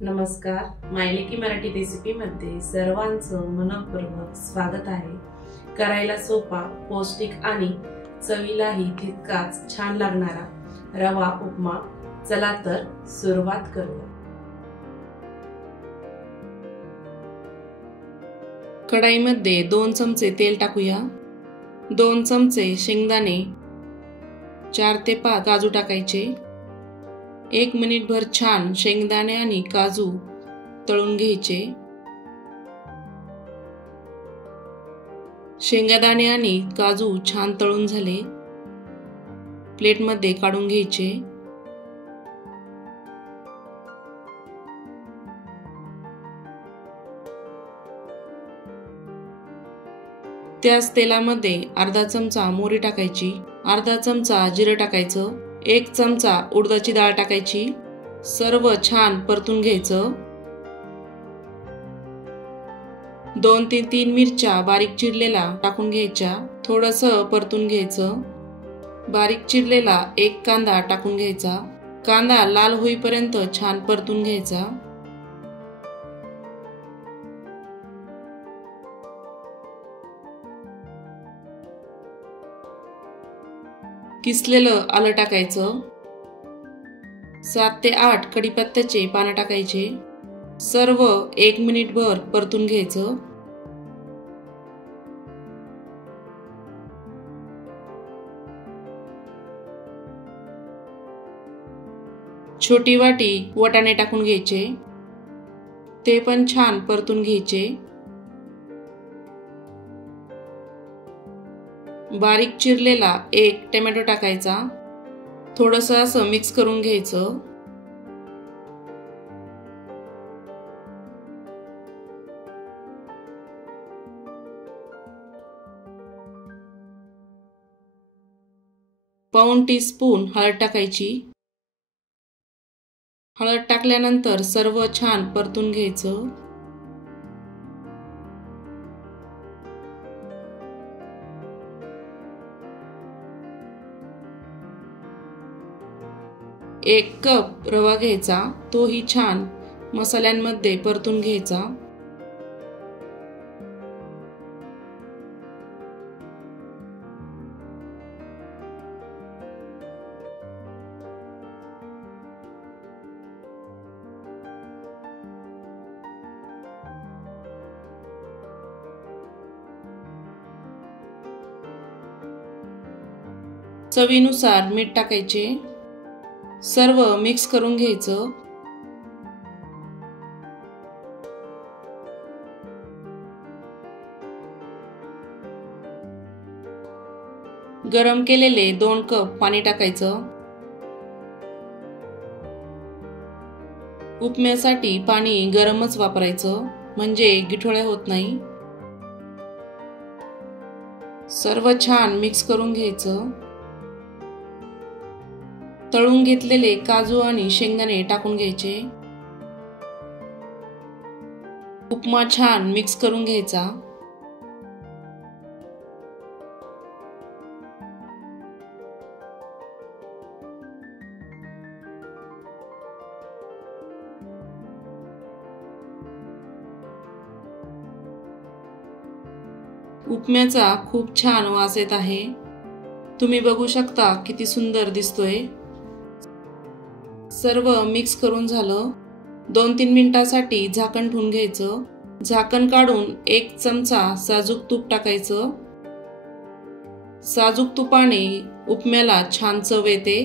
नमस्कार, मायलेकी मराठी रेसिपी मध्ये सर्वांचं मनपूर्वक स्वागत आहे। करायला सोपा, पौष्टिक आणि चवीलाही तितकाच छान लागणारा रवा उपमा। चला तर सुरुवात करूया। कढईमध्ये 2 चमचे तेल टाकूया। 2 चमचे शेंगदाणे, 4 ते 5 काजू टाकायचे। 1 मिनिटभर छान शेंगदाणे आणि काजू तळून घ्यायचे। शेंगदाणे आणि काजू छान तळून झाले, प्लेटमध्ये काढून घ्यायचे। त्याच तेलामध्ये अर्धा चमचा मोहरी टाकायची, अर्धा चमचा जिरे टाकायचं, 1 चमचा उडदाची डाळ टाकायची। सर्व छान परतून घ्यायचं। 2 ते 3 मिरच्या बारीक चिरलेल्या टाकून घ्यायच्या, थोडंसं परतून घ्यायचं। बारीक चिरलेला 1 कांदा टाकून घ्यायचा, कांदा लाल होईपर्यंत छान परतून घ्यायचा। किसलेलं आलं टाकायचं, 7 ते 8 कढीपत्त्याचे पानं टाकायचे। सर्व 1 मिनिटभर परतून घ्यायचं। छोटी वाटी वाटाणे टाकून घ्यायचे, ते पण छान परतून घ्यायचे। बारीक चिरलेला 1 टोमॅटो टाकायचा, थोडंसं असं मिक्स करून घ्यायचं। पाऊण टीस्पून हळद टाकायची। हळद टाकल्यानंतर सर्व छान परतून घ्यायचं। एक कप रवा घ्यायचा, तोही छान मसाल्यांमध्ये परतून घ्यायचा। चवीनुसार मीठ टाकायचे, सर्व मिक्स करून घ्यायचं। गरम केलेले 2 कप पाणी टाकायचं। उपम्यासाठी पाणी गरमच वापरायचं, म्हणजे गिठोळ्या होत नाही। सर्व छान मिक्स करून घ्यायचं। तळून घेतलेले काजू आणि शेंगदाणे टाकून घ्यायचे। उपमा छान मिक्स करून घ्यायचा। उपम्याचा खूप छान वास येत आहे, तुम्ही बघू शकता किती सुंदर दिसतोय। सर्व मिक्स करून झालं। 2-3 मिनिटांसाठी झाकण ठेवून घ्यायचं। झाकण काढून 1 चमचा साजूक तूप टाकायचं। साजूक तुपाने उपम्याला छान चव येते।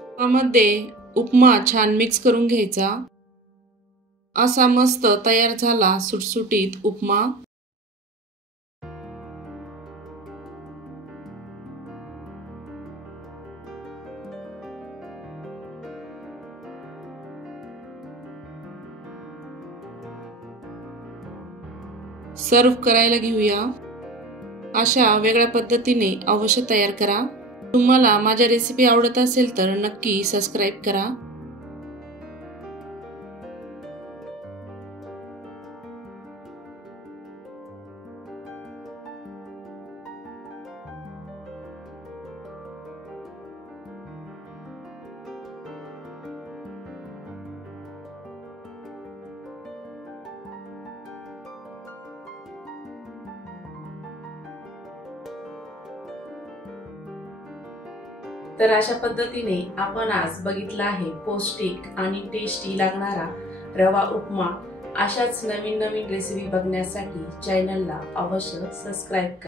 तुपामध्ये उपमा छान मिक्स करून घ्यायचा। असा मस्त तयार झाला सुटसुटीत उपमा। सर्व करायला घेऊया। अशा वेगळ्या पद्धतीने अवश्य तयार करा। तुम्हाला माझ्या रेसिपी आवडत असेल तर नक्की सबस्क्राइब करा। तर अशा पद्धतीने आपण आज बघितला आहे पौष्टिक आणि टेस्टी लागणारा रवा उपमा। अशाच नवीन नवीन रेसिपी बघण्यासाठी चॅनलला अवश्य सबस्क्राइब करा।